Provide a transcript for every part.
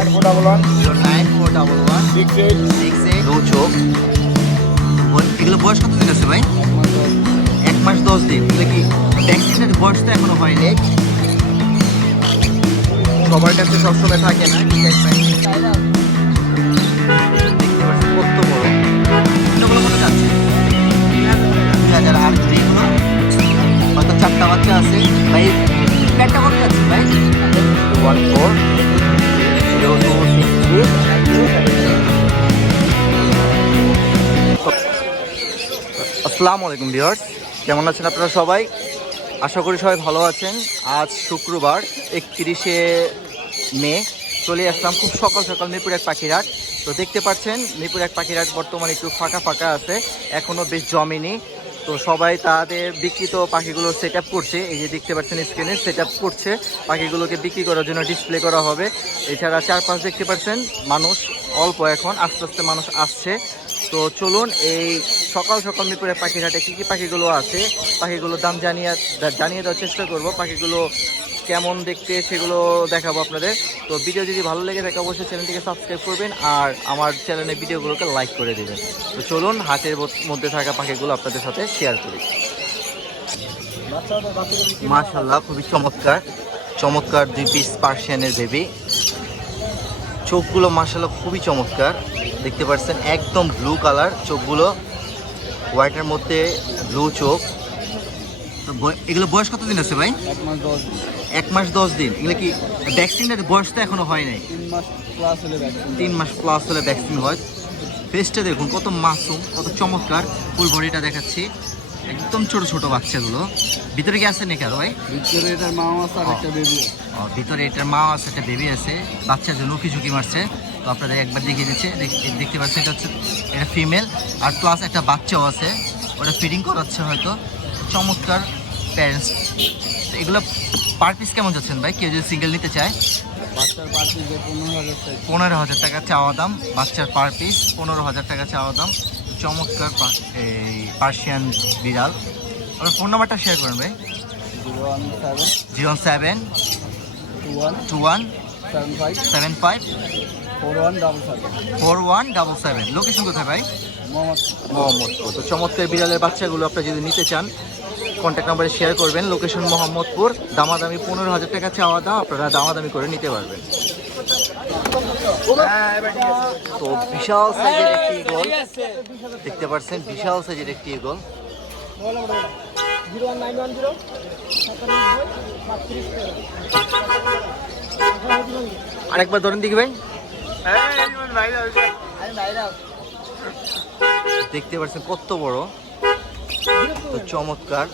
09411 6868 blue চোখ। এগুলো বয়স কত দিন আছে ভাই? 1 মাস 10 দিন। এগুলো কি ভ্যাকসিনের বয়স তো এখনো হয়নি, সবার কাছে সবসময় থাকে না। কত বড় এগুলো কত যাচ্ছে? 2000। আর এইগুলো হয়তো 4টা বাচ্চা আছে ভাই। প্যাটটা কত যাচ্ছে ভাই? 1402। আসসালামু আলাইকুম ভিউয়ার্স, কেমন আছেন আপনারা সবাই? আশা করি সবাই ভালো আছেন। আজ শুক্রবার 31শে মে চলে আসলাম খুব সকাল সকাল মিরপুর এক পাখির হাট। তো দেখতে পাচ্ছেন মিরপুর এক পাখির হাট বর্তমানে একটু ফাঁকা ফাঁকা আছে, এখনও বেশ জমেনি। তো সবাই তাদের বিক্রিত পাখিগুলো সেট আপ করছে। এই যে দেখতে পাচ্ছেন স্ক্রিনে সেট আপ করছে, পাখিগুলোকে বিক্রি করার জন্য ডিসপ্লে করা হবে। এছাড়া চারপাশ দেখতে পাচ্ছেন মানুষ অল্প, এখন আস্তে আস্তে মানুষ আসছে। তো চলুন এই সকাল সকাল মিরপুরের পাখির হাটে কী কী পাখিগুলো আছে, পাখিগুলোর দাম জানিয়ে দেওয়ার চেষ্টা করব। পাখিগুলো কেমন দেখতে সেগুলো দেখাবো আপনাদের। তো ভিডিও যদি ভালো লেগে থাকে অবশ্যই চ্যানেলটিকে সাবস্ক্রাইব করবেন আর আমার চ্যানেলের ভিডিওগুলোকে লাইক করে দেবেন। তো চলুন হাটের মধ্যে থাকা পাখিগুলো আপনাদের সাথে শেয়ার করি। মাশাআল্লাহ, খুবই চমৎকার চমৎকার 2 পিস পার্সিয়ানের বেবি। চোখগুলো মাশাআল্লাহ খুবই চমৎকার, দেখতে পাচ্ছেন একদম ব্লু কালার চোখগুলো, হোয়াইটের মধ্যে ব্লু চোখ। তো এগুলো বয়স কত দিন আছে ভাই? 1 মাস 10 দিন। এগুলো কি ভ্যাকসিনের বয়স তো এখনো হয় নাই? 3 মাস প্লাস হলে ভ্যাকসিন হয়। ফেসটা দেখুন কত মাসুম, কত চমৎকার। ফুল বডিটা দেখাচ্ছি, একদম ছোট ছোট বাচ্চাগুলো। ভিতরে কি আছে নাকি আর ভাই? ভিতরে এটার মা আছে আর একটা বেবি। ভিতরে এটার মা আছে, একটা বেবি আছে। বাচ্চার জন্য উকি ঝুঁকি মারছে। তো আপনাদের একবার দেখিয়ে দিচ্ছে, দেখতে পাচ্ছেন এটা হচ্ছে এটা ফিমেল, আর প্লাস একটা বাচ্চাও আছে, ওটা ফিডিং করাচ্ছে হয়তো। চমৎকার প্যারেন্টস। তো এগুলো পার পিস কেমন যাচ্ছেন ভাই, কেউ যদি সিঙ্গেল নিতে চায়? বাচ্চার পার পিস 15,000 টাকা চাওয়া দাম। বাচ্চার পার পিস 15,000 টাকা চাওয়া দাম। চমৎকার এই পার্সিয়ান বিড়াল। আপনার ফোন নাম্বারটা শেয়ার করেন ভাই। 017 21 75 4177। লোকেশন কোথায় ভাই? মোহাম্মদপুর। তো চমৎকার বিড়ালের বাচ্চাগুলো আপনি যদি নিতে চান কন্ট্যাক্ট নাম্বারে শেয়ার করবেন। লোকেশন মোহাম্মদপুর। দামাদামি 15,000 টাকা চাওয়া দাম, আপনারা দামাদামি করে নিতে পারবেন। তো বিশাল সাইজের একটি ঈগল দেখতে পাচ্ছেন, বিশাল সাইজের একটি ঈগল। আরেকবার ধরেন দেখি ভাই। দেখতে পাচ্ছেন কত বড়, তো চমৎকার।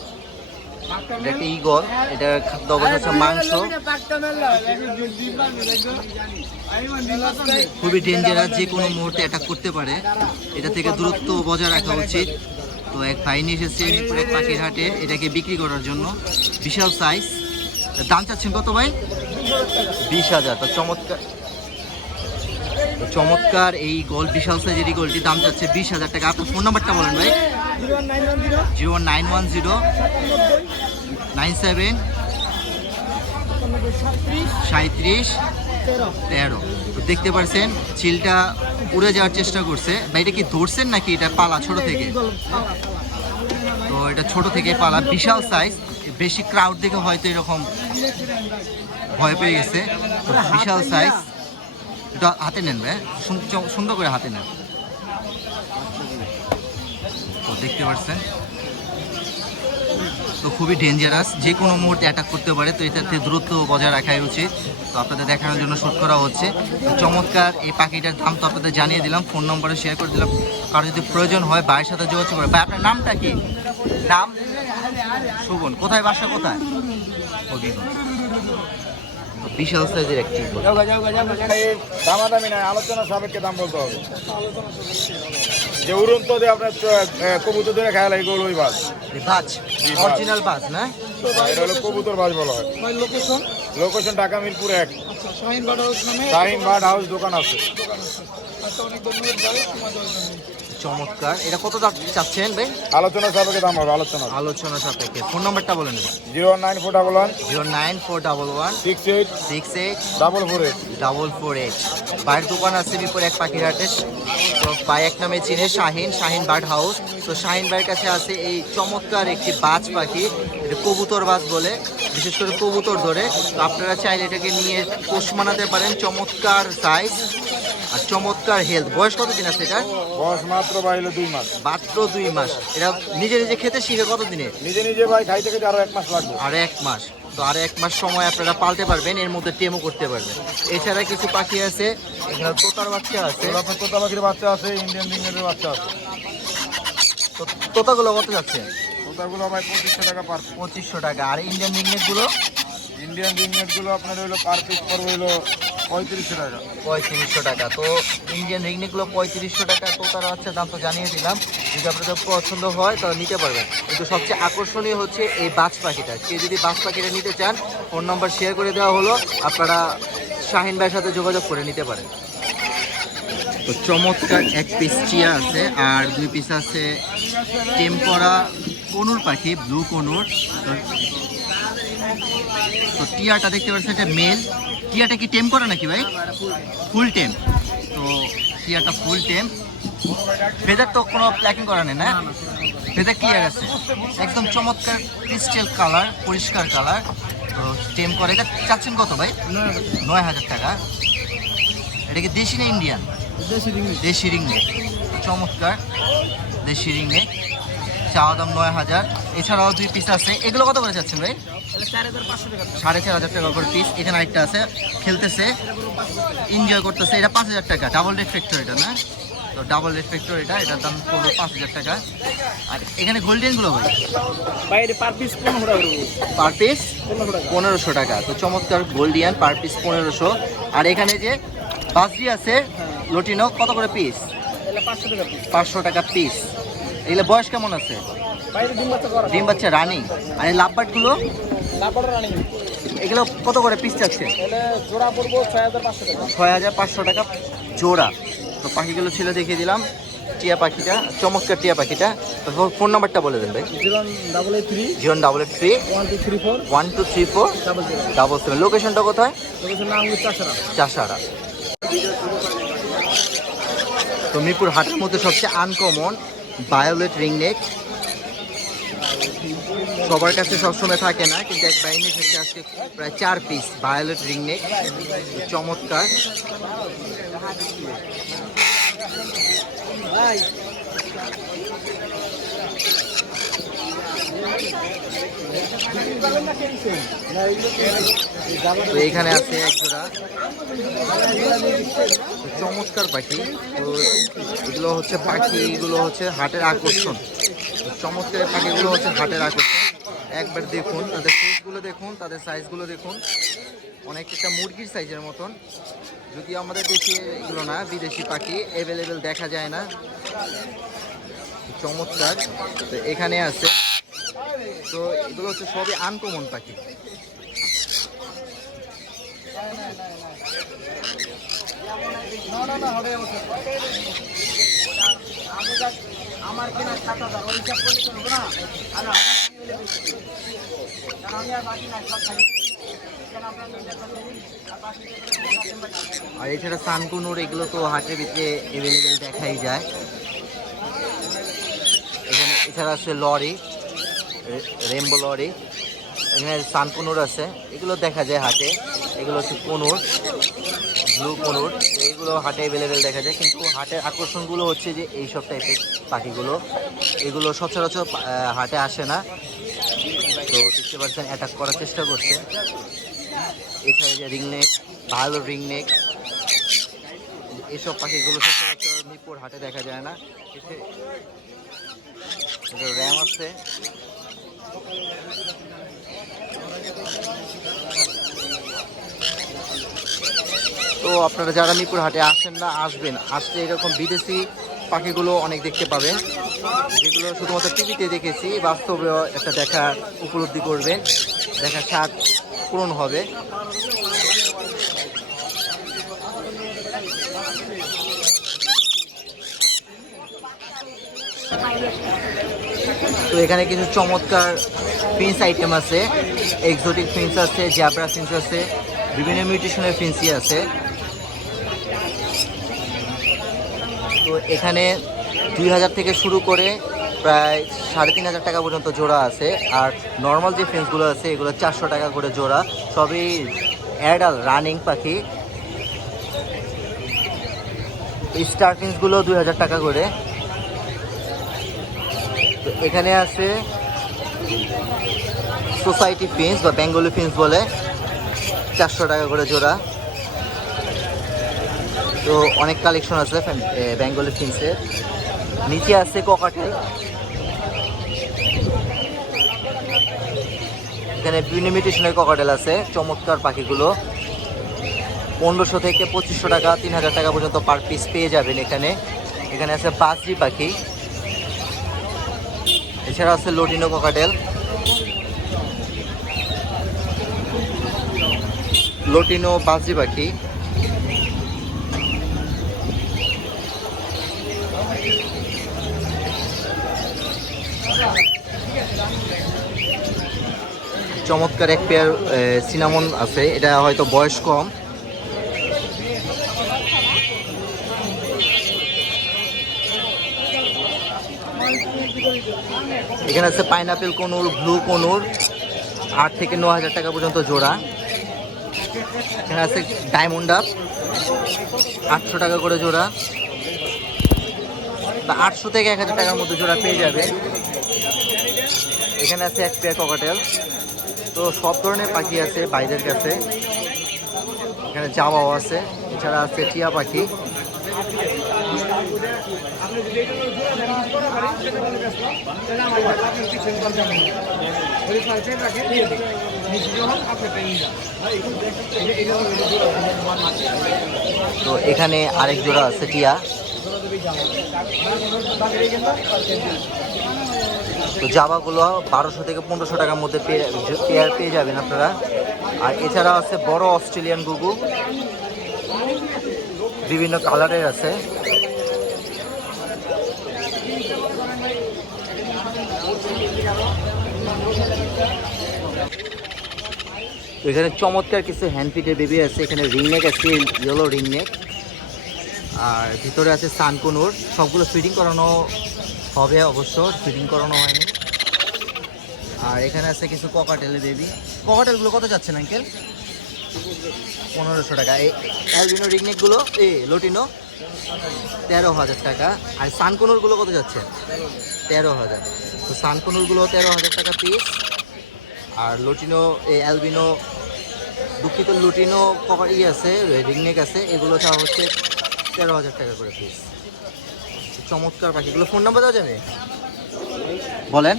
এটা একটা ঈগল, এটা খাদ্য অবস্থা মাংস। খুবই ডেঞ্জারাস, যে কোনো মুহূর্তে অ্যাটাক করতে পারে। এটা থেকে দূরত্ব বজায় রাখা উচিত। তো এক ভাই নিয়ে এসেছে মিরপুর এক পাখির হাটে এটাকে বিক্রি করার জন্য, বিশাল সাইজ। দাম চাচ্ছেন কত ভাই? 20,000। তো চমৎকার এই গোল, বিশাল সাইজের এই গোলটির দাম চাচ্ছে 20,000 টাকা। আপনার ফোন নাম্বারটা বলেন ভাই। 09109 97 37 13। তো দেখতে পাচ্ছেন চিলটা উড়ে যাওয়ার চেষ্টা করছে ভাই। এটা কি ধরছেন নাকি এটা পালা ছোট থেকে? তো এটা ছোট থেকে পালা, বিশাল সাইজ। বেশি ক্রাউড দেখে হয়তো এরকম ভয় পেয়ে গেছে। তো বিশাল সাইজ। এটা হাতে নেন ভাই, সুন্দর করে হাতে নেন। তো দেখতে পাচ্ছেন তো খুবই ডেঞ্জারাস, যে কোনো মুহূর্তে অ্যাটাক করতে পারে। তো এটাতে দূরত্ব বজায় রাখাই উচিত। তো আপনাদের দেখানোর জন্য শ্যুট করা হচ্ছে। চমৎকার এই পাখিটার দাম তো আপনাদের জানিয়ে দিলাম, ফোন নম্বরে শেয়ার করে দিলাম। কারো যদি প্রয়োজন হয় ভাইয়ের সাথে যোগাযোগ করে। ভাই আপনার নামটা কি? নাম শোভন। কোথায় বাসা, কোথায়? বিশাল সাইজের একটি দামাদামি নাই, আলোচনা সাপেক্ষে দাম বলতে হবে। যে উড়ন্ত দিয়ে আপনার কবুতর ধরে খেয়াল এইগুলো ওই বাস বাজ, অরিজিনাল বাজ না? এটা হলো কবুতর বাস বলা হয়। Location Dhaka Mirpur 1, Shahin bird house দোকান আছে। চমৎকার। এটা কত চাচ্ছেন ভাই? আলোচনা সাপেক্ষে দাম হবে, আলোচনা। আলোচনা সাপেক্ষে। ফোন নাম্বারটা বলেন। 09411 09411 68 68 448। 448। বাইরের দোকান আছে মিরপুর এক পাখিরহাটে। তো ভাই এক নামে চিনে শাহিন বার্ড হাউস। তো শাহিন ভাইয়ের কাছে আছে এই চমৎকার একটি বাজ পাখি, এটা কবুতর বাজ বলে, বিশেষ করে কবুতর ধরে। তো আপনারা চাইলে এটাকে নিয়ে পোষ মানাতে পারেন। চমৎকার সাইজ আর চমৎকার হেলথ। বয়স কতদিন আছে এটা? বয়স মাত্র ভাই হলো 2 মাস। মাত্র 2 মাস। এটা নিজে নিজে খেতে শিখে কতদিনে? নিজে নিজে ভাই খাইতে খেতে আরো 1 মাস লাগবে। আর 1 মাস। তো আর 1 মাস সময় আপনারা পালতে পারবেন, এর মধ্যে টেমও করতে পারবেন। এছাড়া কিছু পাখি আছে, এখানে তোতার বাচ্চা আছে। আপনার তোতা পাখির বাচ্চা আছে, ইন্ডিয়ান রিংনেটের বাচ্চা আছে। তো তোতাগুলো কত যাচ্ছে? তোতাগুলো ভাই 2500 টাকা পার। 2500 টাকা। আর ইন্ডিয়ান রিংনেটগুলো? ইন্ডিয়ান রিংনেটগুলো আপনার হলো পার পিস পড়বে হলো 3500 টাকা। 3500 টাকা। তো ইন্ডিয়ান রিংনেটগুলো 3500 টাকা। তোতার বাচ্চার দাম তো জানিয়ে দিলাম। যদি আপনাদের পছন্দ হয় তাহলে নিতে পারবেন। কিন্তু সবচেয়ে আকর্ষণীয় হচ্ছে এই বাজ পাখিটা। কেউ যদি বাজ পাখিটা নিতে চান, ফোন নাম্বার শেয়ার করে দেওয়া হলো, আপনারা শাহিন ভাইয়ের সাথে যোগাযোগ করে নিতে পারেন। তো চমৎকার এক পিস টিয়া আছে, আর 2 পিস আছে টেম্পরা কনুর পাখি, ব্লু কনুর। তো টিয়াটা দেখতে পাচ্ছেন, এটা মেল। টিয়াটা কি টেম করা নাকি ভাই? ফুল টেম। তো টিয়াটা ফুল টেম। ফেদার তো কোনো প্ল্যাকিং করা নেই না? ফেদার ক্লিয়ার আছে, একদম চমৎকার ক্রিস্টাল কালার, পরিষ্কার কালার। তো টেম করে। এটা চাচ্ছেন কত ভাই? 9000 টাকা। এটা কি দেশি না ইন্ডিয়ান? দেশি রিংনেট। চমৎকার দেশি রিংনেট, চাওয়া দাম 9000। এছাড়াও 2 পিস আছে। এগুলো কত করে যাচ্ছেন ভাই? 4500 টাকা করে পিস। এখানে আরেকটা আছে, খেলতেছে, এনজয় করতেছে। এটা 5000 টাকা। ডাবল রেফ্লেক্টর এটা না? তো ডাবল রেফ্লেক্টর এটা, এটার দাম পড়বে 5000 টাকা। আর এখানে গোল্ডেনগুলো ভাই? পার পিস 1500 টাকা। পার পিস 1500 টাকা। তো চমৎকার গোল্ডিয়ান, পার পিস 1500। আর এখানে যে বাসরি আছে লটিনো, কত করে পিস? 500 টাকা পিস। 500 টাকা পিস। এগুলো বয়স কেমন আছে? বাইরে ডিম বাচ্চা করা। ডিম বাচ্চা রানিং। আর এই লাভবার্ডগুলো? তারপরে রানিং। এগুলো কত করে পিস যাচ্ছে? এটা জোড়া পড়বো 6500 টাকা। 6500 টাকা জোড়া। তো পাখিগুলো ছিল দেখিয়ে দিলাম। টিয়া পাখিটা, চমৎকার টিয়া পাখিটা। তো ফোন নাম্বারটা বলে দেন ভাই। 088 088 1234 1234 77। লোকেশনটা কোথায়? লোকেশন নাম হচ্ছে চাষারা। চাষারা। তো মিরপুর হাটের মধ্যে সবচেয়ে আনকমন ভায়োলেট রিংনেক। সবার কাছে সবসময় থাকে না, কিন্তু এক বাহিনী থেকে আজকে প্রায় 4 পিস ভায়োলেট রিংনেক। চমৎকার। তো এখানে আছে এক জোড়া চমৎকার পাখি। তো এগুলো হচ্ছে পাখিগুলো হচ্ছে হাটের আকর্ষণ। চমৎকার পাখিগুলো হচ্ছে হাটের আকর্ষণ। একবার দেখুন তাদের সাইজগুলো, দেখুন তাদের সাইজগুলো দেখুন, অনেকটা মুরগির সাইজের মতন। যদি আমাদের দেশে এগুলো না, বিদেশি পাখি অ্যাভেলেবেল দেখা যায় না। চমৎকার। তো এখানে আছে। তো এগুলো হচ্ছে সবই আনকমন পাখি। আমার কেনা 7000 ওই হিসাব করলে তো হবে না। আমি আর বাকি না সব খাই। আর এছাড়া সানকুনুর, এগুলো তো হাটের ভিতরে অ্যাভেলেবেল দেখাই যায়। এখানে এছাড়া আছে লরি, রেমবো লরি। এখানে সানকুনুর আছে, এগুলো দেখা যায় হাটে। এগুলো হচ্ছে কনুর, ব্লু কনুর। এইগুলো হাটে অ্যাভেলেবেল দেখা যায়। কিন্তু হাটের আকর্ষণগুলো হচ্ছে যে এইসব টাইপের পাখিগুলো, এগুলো সচরাচর হাটে আসে না। তো দেখতে পাচ্ছেন অ্যাটাক করার চেষ্টা করছে। এছাড়া যে রিংনেক, ভালো রিংনেক, এসব পাখিগুলো সচরাচর মিরপুর হাটে দেখা যায় না। র্যাম আছে। তো আপনারা যারা মিরপুর হাটে আসেন না, আসবেন। আসলে এরকম বিদেশি পাখিগুলো অনেক দেখতে পাবেন, যেগুলো শুধুমাত্র টিভিতে দেখেছি। বাস্তবে একটা দেখা উপলব্ধি করবেন, দেখার স্বাদ পূরণ হবে। তো এখানে কিছু চমৎকার ফিন্স আইটেম আছে, এক্সোটিক ফিন্স আছে, জ্যাব্রা ফিন্স আছে, বিভিন্ন মিউটেশনের ফিন্সই আছে। তো এখানে 2000 থেকে শুরু করে প্রায় 3500 টাকা পর্যন্ত জোড়া আছে। আর নর্মাল যে ফিন্সগুলো আছে এগুলো 400 টাকা করে জোড়া, সবই অ্যাডাল রানিং পাখি। স্টার ফিন্সগুলো 2000 টাকা করে। তো এখানে আছে সোসাইটি ফিন্স বা বেঙ্গলি ফিন্স বলে, 400 টাকা করে জোড়া। তো অনেক কালেকশন আছে বেঙ্গলি ফিন্সের। নিচে আছে ককাটেল, এখানে বিভিন্ন মিউটেশনের ককাটেল আছে। চমৎকার পাখিগুলো 1500 থেকে 2500 টাকা 3000 টাকা পর্যন্ত পার পিস পেয়ে যাবেন এখানে। এখানে আছে বাজরি পাখি, এছাড়া আছে লটিনো ককাটেল, লটিনো বাজরি পাখি। চমৎকার এক পেয়ার সিনামন আছে, এটা হয়তো বয়স কম। এখানে আছে পাইনাপেল কনুর, ব্লু কনুর, 8 থেকে 9000 টাকা পর্যন্ত জোড়া। এখানে আছে ডায়মন্ড আপ, 800 টাকা করে জোড়া, বা 800 থেকে 1000 টাকার মধ্যে জোড়া পেয়ে যাবে। এখানে আছে এক পেয়ার ককাটেল। তো সব ধরনের পাখি আছে বাইরের কাছে। এখানে জাবাও আছে, এছাড়া আছে টিয়া পাখি। তো এখানে আরেক জোড়া আছে টিয়া। তো জাবাগুলো 1200 থেকে 1500 টাকার মধ্যে পেয়ার পেয়ে যাবেন আপনারা। আর এছাড়া আছে বড় অস্ট্রেলিয়ান গুগু, বিভিন্ন কালারের আছে। তো এখানে চমৎকার কিছু হ্যান্ডফিটের বেবি আছে। এখানে রিংনেক আছে, ইয়েলো রিংনেক, আর ভিতরে আছে সানকুনুর। সবগুলো ফিডিং করানো হবে, অবশ্য ফিডিং করানো হয়নি। আর এখানে আছে কিছু ককাটেলের বেবি। ককাটেলগুলো কত যাচ্ছেন আঙ্কেল? 1500 টাকা। এই অ্যালবিনো রিংনেকগুলো লটিনো 13,000 টাকা। আর সানকুনুরগুলো কত যাচ্ছে? 13,000। তো সানকুনুরগুলো 13,000 টাকা পিস। আর লটিনো অ্যালবিনো, দুঃখিত, লুটিনো আছে, রিংনেক আছে, এগুলো চাওয়া হচ্ছে 13,000 টাকা করে পিস। চমৎকার পাখিগুলো। ফোন নাম্বার দেওয়া যাবে? বলেন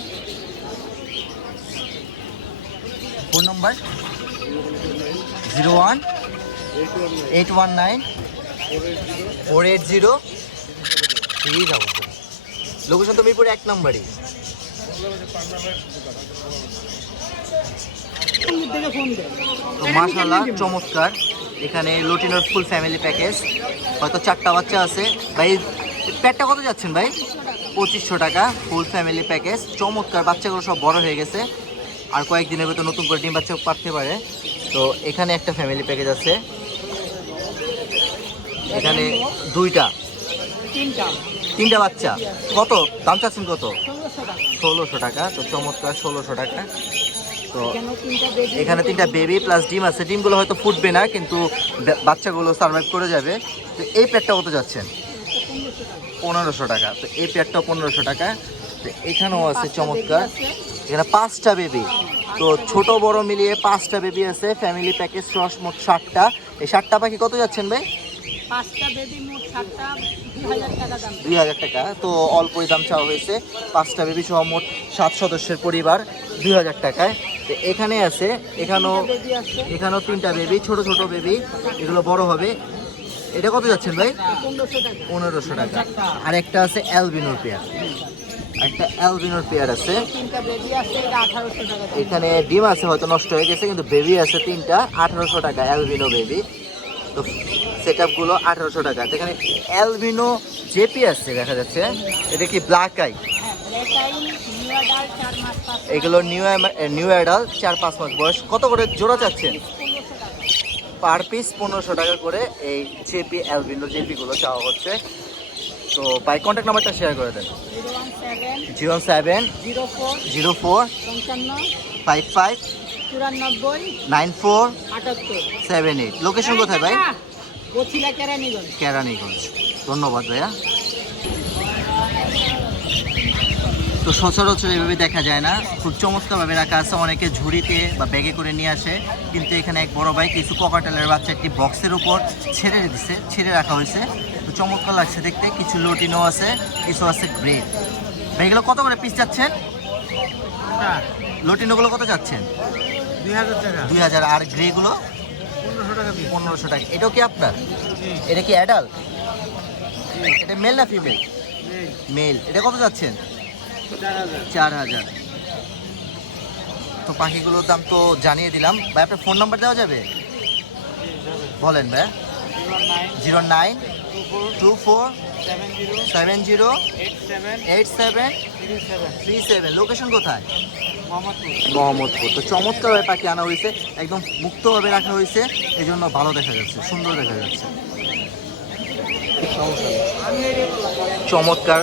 ফোন নাম্বার। 01-819-480-3 লোকেশন তো মিরপুর 1 নম্বরই। তো মাশাআল্লাহ চমৎকার। এখানে লটিনোর ফুল ফ্যামিলি প্যাকেজ, হয়তো 4টা বাচ্চা আছে। ভাই প্যাকটা কত যাচ্ছেন ভাই? 2500 টাকা ফুল ফ্যামিলি প্যাকেজ। চমৎকার, বাচ্চাগুলো সব বড় হয়ে গেছে, আর কয়েকদিনের ভেতর নতুন করে ডিম বাচ্চা পারতে পারে। তো এখানে একটা ফ্যামিলি প্যাকেজ আছে, এখানে তিনটা বাচ্চা। কত দাম চাচ্ছেন? কত? 1600 টাকা। তো চমৎকার, 1600 টাকা। তো এখানে 3টা বেবি প্লাস ডিম আছে। ডিমগুলো হয়তো ফুটবে না, কিন্তু বাচ্চাগুলো সার্ভাইভ করে যাবে। তো এই প্যাকটা কত যাচ্ছেন? 1500 টাকা। তো এই প্যাকটাও 1500 টাকা। তো এখানেও আছে চমৎকার, এখানে 5টা বেবি। তো ছোট বড় মিলিয়ে 5টা বেবি আছে। ফ্যামিলি প্যাকেজ সহ মোট 60টা। এই 60টা পাখি কত যাচ্ছেন ভাই? 5টা বেবি মোট 60টা 2000 টাকা দাম। 2000 টাকা। তো অল্পই দাম চাওয়া হয়েছে। 5টা বেবি সহ মোট 7 সদস্যের পরিবার, 2000 টাকায়। তো এখানে আছে, এখানেও 3টা বেবি, ছোট ছোট বেবি, এগুলো বড় হবে। এটা কত যাচ্ছেন ভাই? 1500 টাকা। আর একটা আছে অ্যালবিনোর পেয়ার, একটা অ্যালবিনোর পেয়ার আছে। এখানে ডিম আছে, হয়তো নষ্ট হয়ে গেছে, কিন্তু বেবি আছে 3টা, 1800 টাকা অ্যালবিনো বেবি। তো সেট আপগুলো 1800 টাকা। তো এখানে অ্যালবিনো জেপি আছে দেখা যাচ্ছে, এটা কি ব্ল্যাক আই? এগুলো নিউ অ্যাডাল 4-5 মাস বয়স। কত করে জোড়া চাচ্ছেন? পার পিস 1500 টাকা করে এই জেপি অ্যালবিনো জেপিগুলো চাওয়া হচ্ছে। তো বাই কন্ট্যাক্ট নাম্বারটা শেয়ার করে দেন। 0704559478। লোকেশন কোথায় ভাই? কেরানীগঞ্জ। ধন্যবাদ ভাইয়া। তো সচরাচর এভাবে দেখা যায় না, খুব চমৎকারভাবে রাখা আছে। অনেকে ঝুড়িতে বা ব্যাগে করে নিয়ে আসে, কিন্তু এখানে এক বড় ভাই কিছু ককাটেলের বাচ্চা একটি বক্সের উপর ছেড়ে রাখা হয়েছে। তো চমৎকার লাগছে দেখতে। কিছু লটিনো আছে, কিছু আছে গ্রে। ভাই এগুলো কত করে পিস যাচ্ছেন? লটিনোগুলো কত যাচ্ছেন? 2000। আর গ্রেগুলো 1500 টাকা। এটাও কি আপনার? এটা কি অ্যাডাল? এটা মেল না ফিমেল? মেল। এটা কত যাচ্ছেন? 4000। তো পাখিগুলোর দাম তো জানিয়ে দিলাম ভাই। আপনার ফোন নাম্বার দেওয়া যাবে? বলেন ভাই। 0924708737। লোকেশন কোথায়? মোহাম্মদপুর। তো চমৎকারভাবে পাখি আনা হয়েছে, একদম মুক্তভাবে রাখা হয়েছে, এই জন্য ভালো দেখা যাচ্ছে, সুন্দর দেখা যাচ্ছে। চমৎকার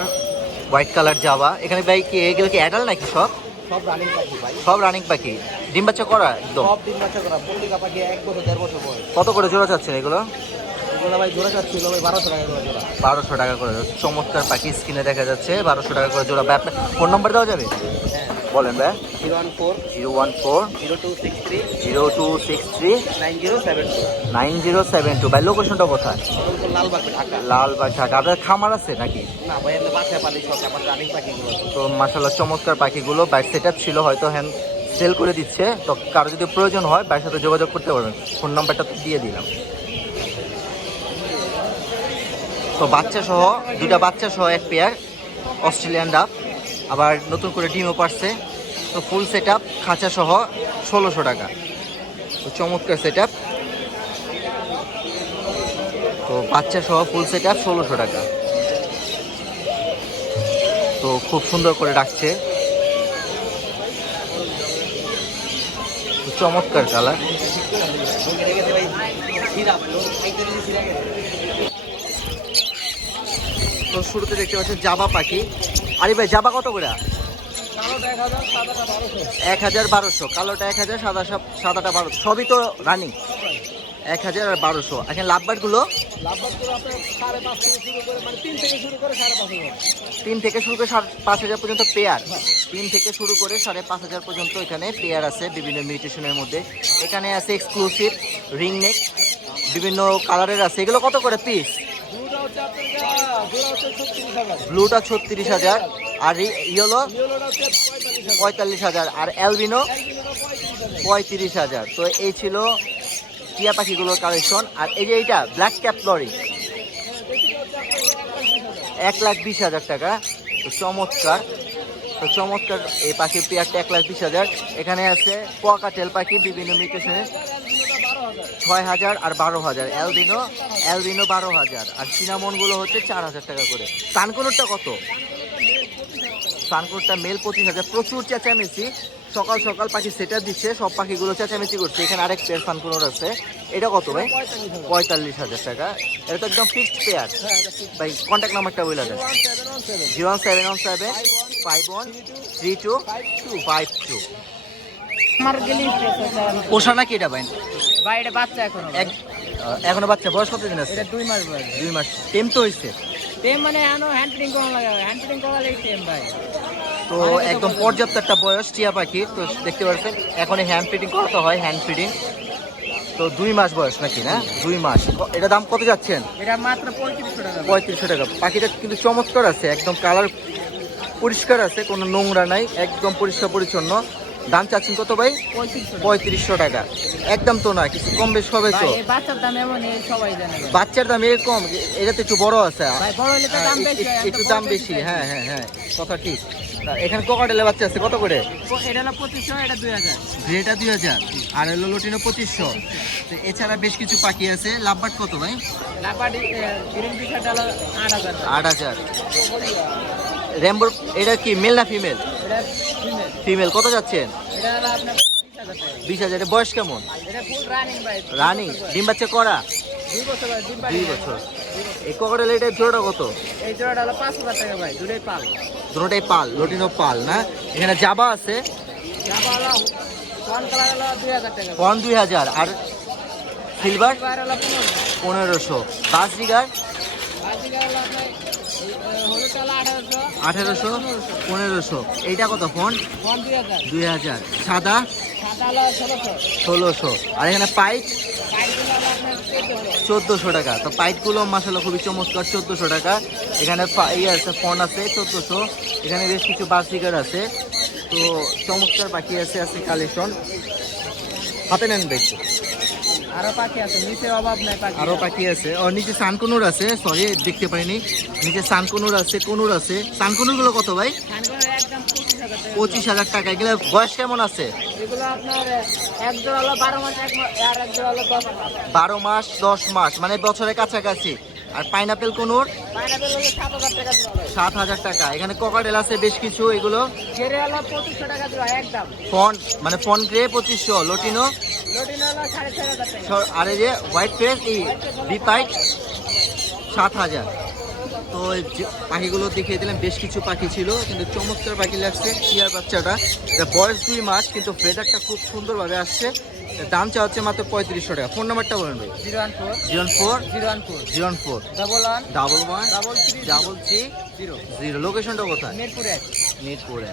হোয়াইট কালার জাবা। এখানে ভাই কি এগুলো কি অ্যাডাল নাকি সব? সব রানিং পাখি ভাই, সব রানিং পাখি, ডিম বাচ্চা করা একদম? সব ডিম বাচ্চা করা। প্রত্যেকটা পাখি 1 বছর 1.5 বছর বয়স। কত করে জোড়া চাচ্ছেন এগুলো? এগুলো ভাই জোড়া চাচ্ছিল ভাই 1200 টাকা করে জোড়া। 1200 টাকা করে। চমৎকার পাখি স্ক্রিনে দেখা যাচ্ছে, 1200 টাকা করে জোড়া। ভাই আপনার ফোন নাম্বার দেওয়া যাবে? হ্যাঁ, বলেন ভাই। 0140263 9072। 9072। ভাই লোকেশনটা কোথায়? লালবাগ ঢাকা। লালবাগ ঢাকা। আপনার খামার আছে নাকি? না ভাই, এমনি বাচ্চা পালি সব আমার রানিং পাখিগুলো। তো মাশাআল্লাহ চমৎকার পাখিগুলো। বাইক সেট আপ ছিল, হয়তো হ্যান্ড সেল করে দিচ্ছে। তো কারো যদি প্রয়োজন হয় বাইরের সাথে যোগাযোগ করতে পারবেন। ফোন নাম্বারটা তো দিয়ে দিলাম। তো বাচ্চা সহ, দুটা বাচ্চা সহ এক পেয়ার অস্ট্রেলিয়ান ডাব, আবার নতুন করে ডিমও পারছে। তো ফুল সেট আপ খাঁচা সহ 1600 টাকা। তো চমৎকার সেট আপ। তো বাচ্চা সহ ফুল সেট আপ 1600 টাকা। তো খুব সুন্দর করে রাখছে, চমৎকার কালার। তো শুরুতে দেখতে পাচ্ছেন জাবা পাখি। আরে ভাই জাবা কত করে? 1000-1200। কালোটা 1000, সাদাটা 1200। সবই তো রানিং। 1000 আর 1200। এখানে লাভবার্ড গুলো 3 থেকে শুরু করে 5000 পর্যন্ত পেয়ার। 3 থেকে শুরু করে 5500 পর্যন্ত এখানে পেয়ার আছে বিভিন্ন মিউটেশনের মধ্যে। এখানে আছে এক্সক্লুসিভ রিং নেক, বিভিন্ন কালারের আছে। এগুলো কত করে পিস? ব্লুটা 36,000, আর ইয়েলো 45,000, আর অ্যালবিনো 35,000। তো এই ছিল টিয়া পাখিগুলোর কালেকশন। আর এই যে এইটা ব্ল্যাক ক্যাপ লরি 1,20,000 টাকা। তো চমৎকার। তো চমৎকার এই পাখির পেয়ারটা 1,20,000। এখানে আছে কোয়াকাটেল পাখি বিভিন্ন মিউটেশনের 6,000 আর 12,000। অ্যালবিনো 12,000। আর সিনামনগুলো হচ্ছে 4,000 টাকা করে। সানকুনোরটা কত? সানকুনোরটা মেল 25,000। প্রচুর চেঁচামেচি, সকাল সকাল পাখি সেটা দিচ্ছে, সব পাখিগুলো চেঁচামেচি করছে। এখানে আরেক পেয়ার সানকুনোর আছে। এটা কত ভাই? 45,000 টাকা। এটা তো একদম ফিক্সড পেয়ার ভাই। কন্ট্যাক্ট নাম্বারটা বলে দেন। 07117513252। পোষা নাকি এটা ভাই? ভাই এটা বাচ্চা এখনো বাচ্চা। বয়স কত দিন আছে? এটা 2 মাস বয়স। 2 মাস। টেম তো হয়েছে? টেম মানে এখনো হ্যান্ড ফিডিং করা লাগে, হ্যান্ড ফিডিং করালে টেম ভাই। তো একদম পর্যাপ্ত একটা বয়স টিয়া পাখির। তো দেখতে পাচ্ছেন এখন হ্যান্ড ফিডিং করাতে হয়, হ্যান্ড ফিডিং। তো 2 মাস বয়স নাকি? না 2 মাস। এটা দাম কত যাচ্ছেন? এটা মাত্র 3500 টাকা। 3500 টাকা। পাখিটা কিন্তু চমৎকার আছে, একদম কালার পরিষ্কার আছে, কোনো নোংরা নাই, একদম পরিষ্কার পরিচ্ছন্ন। দাম চাচ্ছেন কত ভাই? 3500 টাকা। একদম তো না, কিছু কম বেশ হবে তো? বাচ্চার দাম এমন সবাই জানে। বাচ্চার দাম এরকম, এটা তো একটু বড় আছে, ভাই বড় হলে তো দাম বেশি, একটু দাম বেশি। হ্যাঁ হ্যাঁ হ্যাঁ, কথা ঠিক। এখানে ককাটেলের বাচ্চা আছে কত করে? এটা হলো 2500, এটা 2000। গ্রেটা 2000 আর হলো লটিনো 2500। তো এছাড়া বেশ কিছু পাখি আছে। লাভবার্ড কত ভাই? লাপাটি গ্রিন পিসাটা হলো 8000 টাকা। 8000। র্যাম্বোর এটা কি মেল না ফিমেল? এটা ফিমেল। ফিমেল কত যাচ্ছেন? এটা হলো আপনার 20000 টাকা। 20,000। এর বয়স কেমন? এটা ফুল রানিং ভাই। রানিং ডিম বাচ্চা করা? 2 বছর ভাই, ডিম 2 বছর। এই ককাটেল এটার জোড়া কত? এই জোড়াটা হলো 5000 টাকা ভাই, দুটোই পাল। দুটোটাই পাল, লটিনো পাল না? এখানে জাবা আছে জাবা হলো কোন কালার হলো 2000 টাকা। পন 2000 আর সিলভার এবার হলো 1500। 1500। বাসরিগার বাজিকা হলো আপনার হলুদ হলো 1800। 1800 1500। এইটা কত ফোন? কোন 2000। 2000। সাদা সাদা হলো 1600। 1600। আর এখানে পাইট পাইপগুলো হলো আপনার 1400। 1400 টাকা। তো পাইটগুলো মাসাল্লাহ খুবই চমৎকার, 1400 টাকা। এখানে ইয়ে আছে, ফোন আছে 1400। এখানে বেশ কিছু বাসরিগার আছে। তো চমৎকার পাখি আছে, আছে কালেকশন। হাতে নেন দেখছি। আরো পাখি আছে, নিচে অভাব নাই পাখি। আরো পাখি আছে। ও নিচে সানকুনুর আছে, সরি দেখতে পারিনি। নিচে সানকুনুর আছে, কোনুর আছে। সানকুনুর গুলো কত ভাই? খানগুলোর একদম 25000 টাকা। 25,000 টাকা। এগুলো বয়স কেমন আছে? এগুলো আপনার এক জোড়া হলো 12 মাস, আর এক জোড়া হলো 10 মাস। 12 মাস 10 মাস, মানে বছরের কাছাকাছি। আর পাইনাপেল কোনুর পাইনাপেল হলো 7000 টাকা জোড়া ভাই। 7,000 টাকা। এখানে ককাটেল আছে বেশ কিছু। এগুলো ঘেরে হলো 2500 টাকা জোড়া একদম। ফন মানে ফন গ্রে 2500, লটিনো লটিনো হলো 4500 টাকা। আর এই যে হোয়াইট ফেস এই বিপাইট 7,000। তো এই যে পাখিগুলো দেখিয়ে দিলাম, বেশ কিছু পাখি ছিল কিন্তু চমৎকার পাখি লাগছে। টিয়ার বাচ্চাটা, এটা বয়স 2 মাস কিন্তু ফেদারটা খুব সুন্দরভাবে আসছে। এর দাম চা হচ্ছে মাত্র 3500 টাকা। ফোন নাম্বারটা বলেন ভাই। 014 04 014 04 11 11 33 33 0। লোকেশনটা কোথায়? মিরপুরে। মিরপুরে।